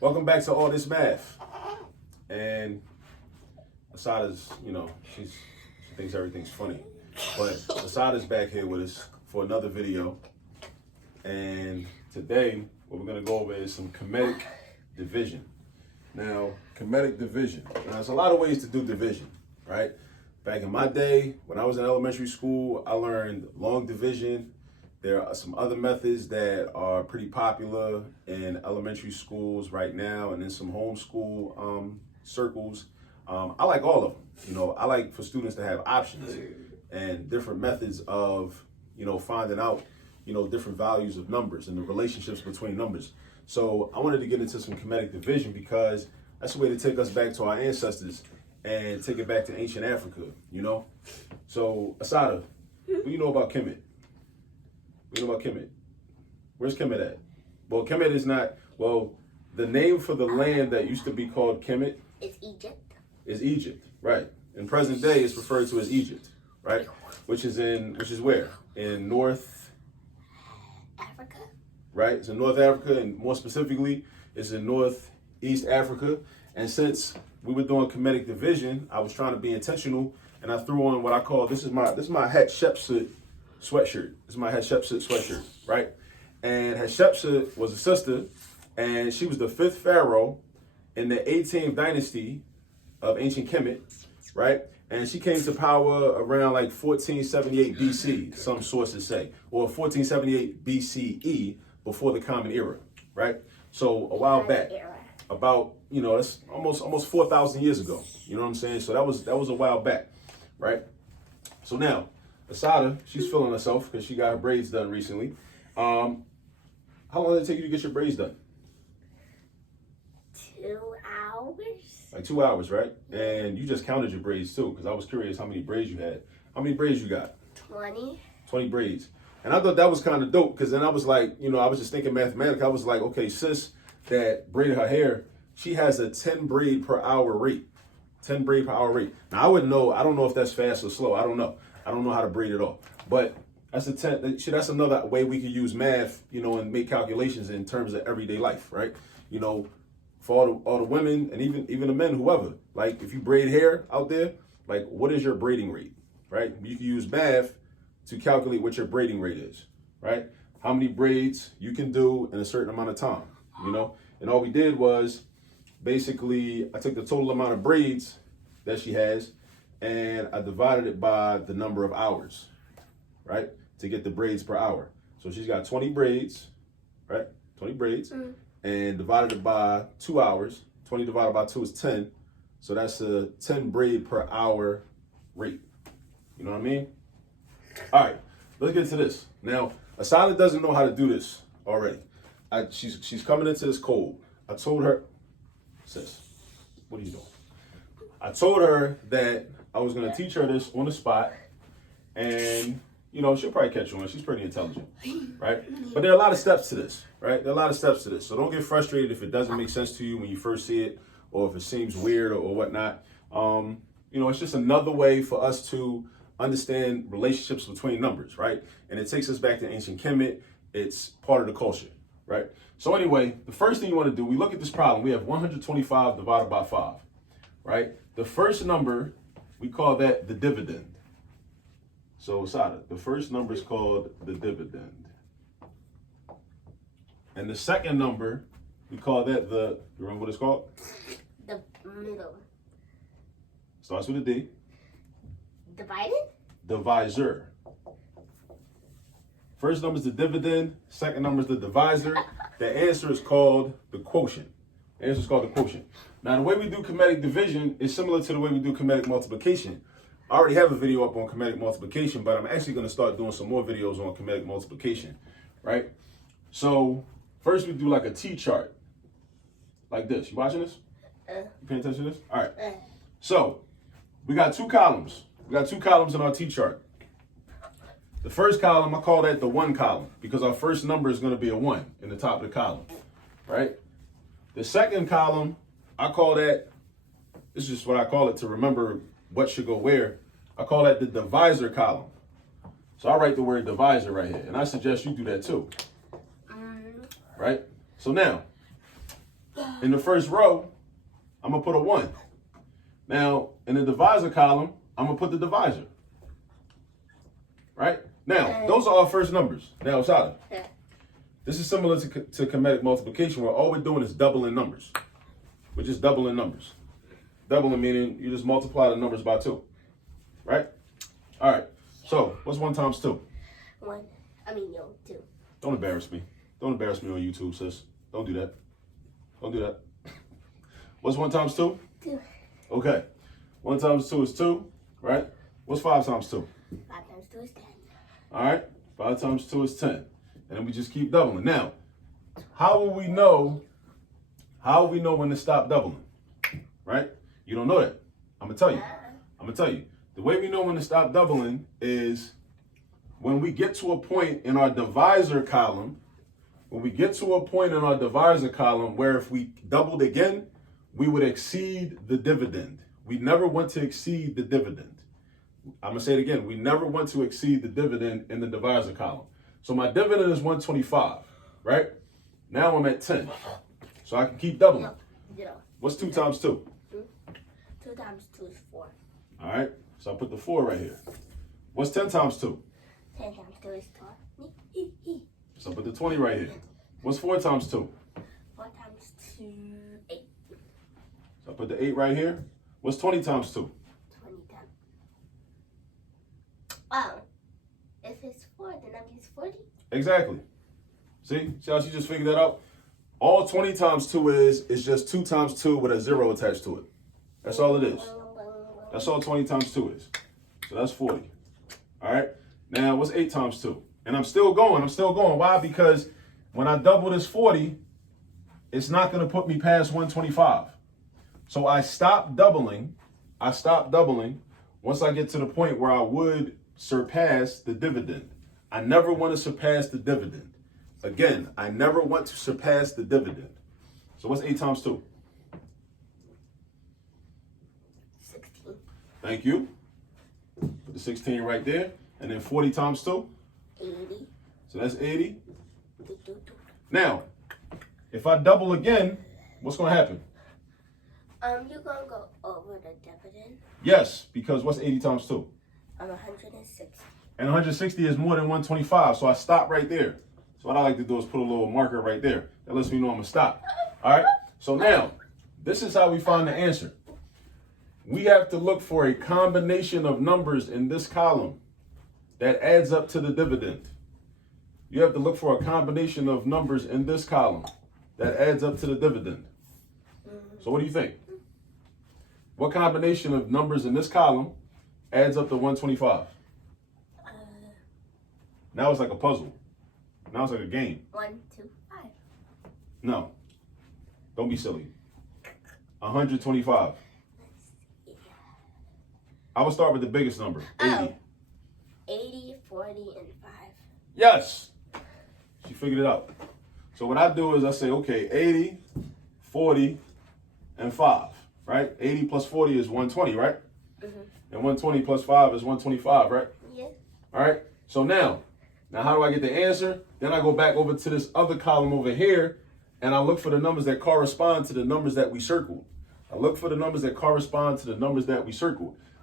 Welcome back to All This Math. And Assata's, she thinks everything's funny. But Assata's back here with us for another video. And today, what we're going to go over is some Kemetic Division. Now, Kemetic Division. Now, there's a lot of ways to do division, right? Back in my day, when I was in elementary school, I learned long division. There are some other methods that are pretty popular in elementary schools right now and in some homeschool circles. I like all of them. I like for students to have options and different methods of, finding out, different values of numbers and the relationships between numbers. So I wanted to get into some Kemetic Division because that's a way to take us back to our ancestors and take it back to ancient Africa, So, Assata, what do you know about Kemet? What do you know about Kemet? Where's Kemet at? Well, Kemet is not, the name for the land that used to be called Kemet is Egypt. Is Egypt, right. In present day, it's referred to as Egypt, right? Which is where? In North Africa. Right, it's in North Africa, and more specifically, it's in Northeast Africa. And since we were doing Kemetic Division, I was trying to be intentional, and I threw on what I call, this is my Hatshepsut sweatshirt. This is my Hatshepsut sweatshirt, right? And Hatshepsut was a sister, and she was the 5th pharaoh in the 18th dynasty of ancient Kemet, right? And she came to power around like 1478 BC, some sources say, or 1478 BCE, before the Common Era, right? So a while back, about, that's almost 4,000 years ago. You know what I'm saying? So that was a while back, right? So now, Assata, she's feeling herself because she got her braids done recently. How long did it take you to get your braids done? 2 hours. Like 2 hours, right? And you just counted your braids too, because I was curious how many braids you had. How many braids you got? 20. 20 braids. And I thought that was kind of dope, because then I was like, I was just thinking mathematically. I was like, okay, sis that braided her hair, she has a 10 braid per hour rate. 10 braid per hour rate. Now, I wouldn't know. I don't know if that's fast or slow. I don't know. I don't know how to braid it all. But that's that's another way we could use math, and make calculations in terms of everyday life, right? For all the women and even the men, whoever, like if you braid hair out there, like what is your braiding rate, right? You can use math to calculate what your braiding rate is, right? How many braids you can do in a certain amount of time, And all we did was basically I took the total amount of braids that she has and I divided it by the number of hours, right? To get the braids per hour. So she's got 20 braids, right? 20 braids. And divided it by 2 hours. 20 divided by 2 is 10. So that's a 10 braid per hour rate. You know what I mean? All right, let's get to this. Now, Assata doesn't know how to do this already. She's coming into this cold. I told her, sis, what are you doing? I told her that I was going to teach her this on the spot. And, she'll probably catch on. She's pretty intelligent, right? But there are a lot of steps to this, right? There are a lot of steps to this. So don't get frustrated if it doesn't make sense to you when you first see it or if it seems weird or whatnot. It's just another way for us to understand relationships between numbers, right? And it takes us back to ancient Kemet. It's part of the culture, right? So anyway, the first thing you want to do, we look at this problem. We have 125 divided by 5, right? The first number, we call that the dividend. So, Assata, the first number is called the dividend. And the second number, we call that you remember what it's called? The middle. Starts with a D. Divided? Divisor. First number is the dividend. Second number is the divisor. The answer is called the quotient. The answer is called the quotient. Now, the way we do Kemetic Division is similar to the way we do Kemetic multiplication. I already have a video up on Kemetic multiplication, but I'm actually going to start doing some more videos on Kemetic multiplication, right? So first we do like a T-chart, like this. You watching this? You paying attention to this? All right. So we got 2 columns. We got 2 columns in our T-chart. The first column, I call that the 1 column because our first number is going to be a 1 in the top of the column, right? The second column, I call that, this is just what I call it to remember what should go where. I call that the divisor column. So I write the word divisor right here, and I suggest you do that too. Right? So now, In the first row, I'm going to put a 1. Now, in the divisor column, I'm going to put the divisor. Right? Now, those are our first numbers. Now, Assata, this is similar to Kemetic multiplication, where all we're doing is doubling numbers. We're just doubling numbers. Doubling meaning you just multiply the numbers by 2. Right? All right. So, what's 1 times 2? 2. Don't embarrass me. Don't embarrass me on YouTube, sis. Don't do that. Don't do that. What's 1 times 2? 2. Okay. 1 times 2 is 2, right? What's 5 times 2? 5 times 2 is 10. All right. 5 times 2 is 10. And then we just keep doubling. Now, how will we know when to stop doubling? Right? You don't know that. I'm going to tell you. I'm going to tell you. The way we know when to stop doubling is when we get to a point in our divisor column, where if we doubled again, we would exceed the dividend. We never want to exceed the dividend. I'm going to say it again. We never want to exceed the dividend in the divisor column. So my dividend is 125, right? Now I'm at 10. So I can keep doubling. What's 2 times 2? 2 times 2 is 4. All right. So I put the 4 right here. What's 10 times 2? 10 times 2 is 20. So I put the 20 right here. What's 4 times 2? 4 times 2, 8. So I put the 8 right here. What's 20 times 2? 20 times. Oh, if it's 4, then that means 40. Exactly. See how she just figured that out? All 20 times 2 is just 2 times 2 with a 0 attached to it. That's all it is. That's all 20 times 2 is. So that's 40. All right. Now, what's 8 times 2? And I'm still going. Why? Because when I double this 40, it's not going to put me past 125. So I stop doubling. Once I get to the point where I would surpass the dividend. I never want to surpass the dividend. Again, I never want to surpass the dividend. So what's 8 times 2? 16. Thank you. Put the 16 right there. And then 40 times 2? 80. So that's 80. Now, if I double again, what's going to happen? You're going to go over the dividend. Yes, because what's 80 times 2? 160. And 160 is more than 125, so I stop right there. So what I like to do is put a little marker right there. That lets me know I'm going to stop. All right? So now, this is how we find the answer. We have to look for a combination of numbers in this column that adds up to the dividend. You have to look for a combination of numbers in this column that adds up to the dividend. So what do you think? What combination of numbers in this column adds up to 125? Now it's like a puzzle. Now it's like a game. 1, 2, 5. No. Don't be silly. 125. I will start with the biggest number, 80. Oh. 80, 40, and 5. Yes. She figured it out. So what I do is I say, okay, 80, 40, and 5, right? 80 plus 40 is 120, right? And 120 plus 5 is 125, right? Yeah. All right. So now how do I get the answer? Then I go back over to this other column over here, and I look for the numbers that correspond to the numbers that we circled.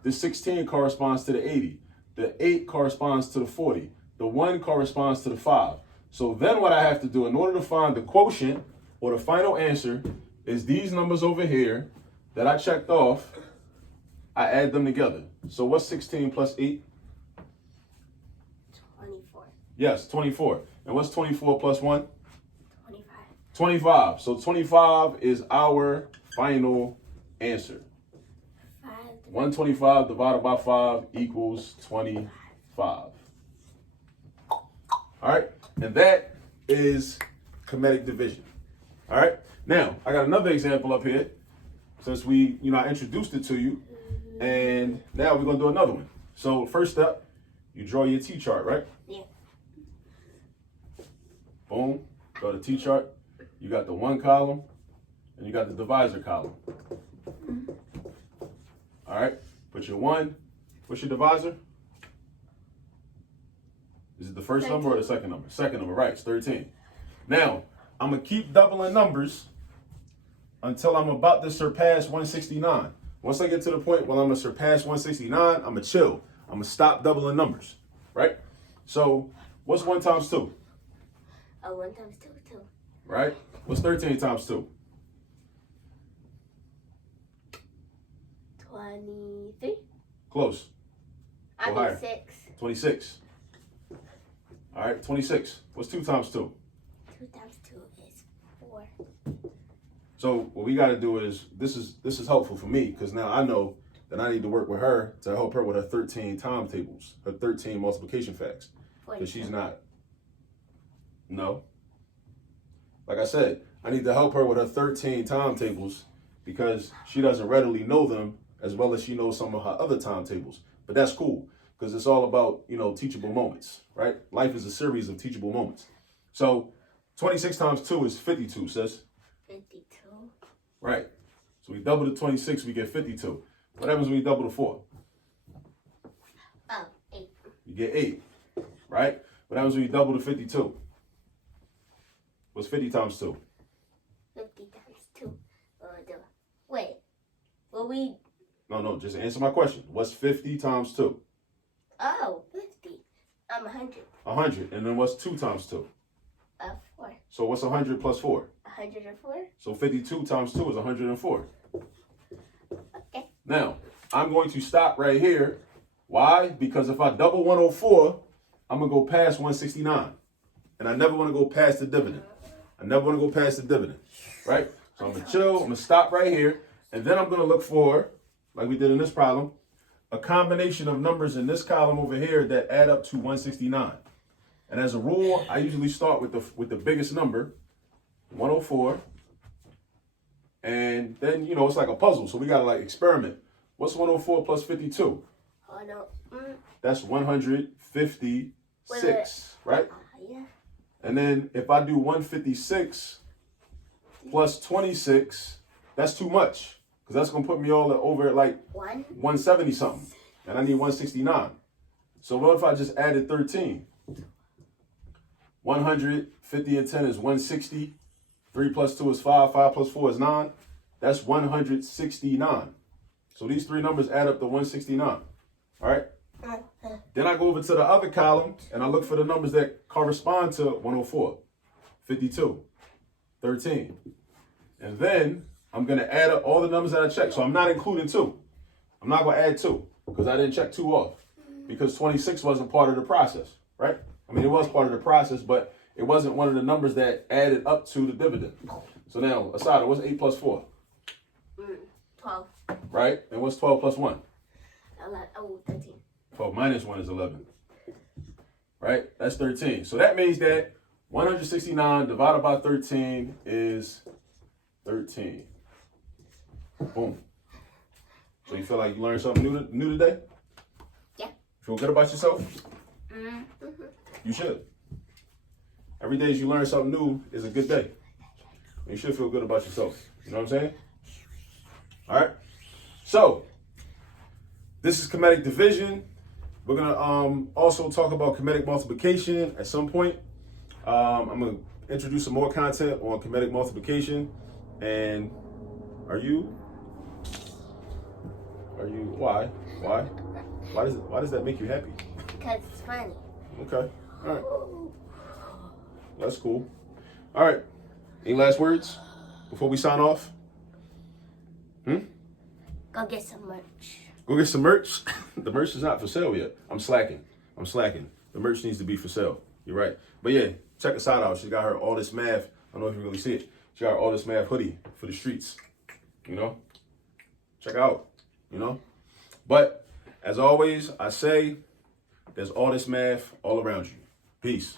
The 16 corresponds to the 80. The 8 corresponds to the 40. The 1 corresponds to the 5. So then what I have to do in order to find the quotient or the final answer is these numbers over here that I checked off. I add them together. So what's 16 plus 8? 24. Yes, 24. And what's 24 plus 1? 25. 25. So 25 is our final answer. 125 divided by 5 equals 25. All right. And that is Kemetic division. All right. Now, I got another example up here since I introduced it to you. And now we're going to do another one. So first step, you draw your T-chart, right? Yeah. Boom. Draw the T-chart. You got the 1 column and you got the divisor column. All right. Put your 1. What's your divisor? Is it the first 13. number or the second number? Second number, right. It's 13. Now, I'm going to keep doubling numbers until I'm about to surpass 169. Once I get to the point where I'm gonna surpass 169, I'm gonna chill. I'm gonna stop doubling numbers, right? So what's 1 times 2? 1 times 2 2. Right? What's 13 times 2? 23. Close. I Go higher. mean 6. 26. All right, 26. What's 2 times 2? 2 times 2 is 4. So what we got to do is, this is helpful for me, because now I know that I need to work with her to help her with her 13 timetables, her 13 multiplication facts, because she's not. No. Like I said, I need to help her with her 13 timetables because she doesn't readily know them as well as she knows some of her other timetables. But that's cool, because it's all about, teachable moments, right? Life is a series of teachable moments. So 26 times 2 is 52, sis. 52. Right. So we double the 26, we get 52. What happens when we double the 4? Oh, 8. You get 8, right? What happens when you double the 52? What's 50 times 2? 50 times 2. Wait. Will we... No, just answer my question. What's 50 times 2? Oh, 50. 100. 100. And then what's 2 times 2? 4. So what's 100 plus 4? 104. So 52 times 2 is 104. Okay. Now, I'm going to stop right here. Why? Because if I double 104, I'm going to go past 169. And I never want to go past the dividend. Right? So I'm going to chill. I'm going to stop right here. And then I'm going to look for, like we did in this problem, a combination of numbers in this column over here that add up to 169. And as a rule, I usually start with the biggest number, 104. And then, it's like a puzzle. So we got to experiment. What's 104 plus 52? Oh, no. That's 156, right? Yeah. And then if I do 156 plus 26, that's too much. Because that's going to put me all over at 170 something. And I need 169. So what if I just added 13? 150 and 10 is 160. 3 plus 2 is 5. 5 plus 4 is 9. That's 169. So these three numbers add up to 169. All right? Then I go over to the other column and I look for the numbers that correspond to 104, 52, 13. And then I'm going to add up all the numbers that I checked. So I'm not including 2. I'm not going to add 2 because I didn't check 2 off because 26 wasn't part of the process, right? I mean, it was part of the process, but it wasn't one of the numbers that added up to the dividend. So now, Assata, what's 8 plus 4? 12. Right? And what's 12 plus 1? 13. 12 minus 1 is 11. Right? That's 13. So that means that 169 divided by 13 is 13. Boom. So you feel like you learned something new today? Yeah. Feel good about yourself? Mm-hmm. You should. Every day you learn something new is a good day. You should feel good about yourself. You know what I'm saying? All right. So this is Kemetic Division. We're gonna also talk about Kemetic multiplication at some point. I'm gonna introduce some more content on Kemetic multiplication. And why does that make you happy? Because it's funny. Okay. All right. That's cool. All right. Any last words before we sign off? Go get some merch. Go get some merch. The merch is not for sale yet. I'm slacking. The merch needs to be for sale. You're right. But yeah, check Assata out. She got her All This Math. I don't know if you really see it. She got her All This Math hoodie for the streets. Check it out. But as always, I say there's all this math all around you. Peace.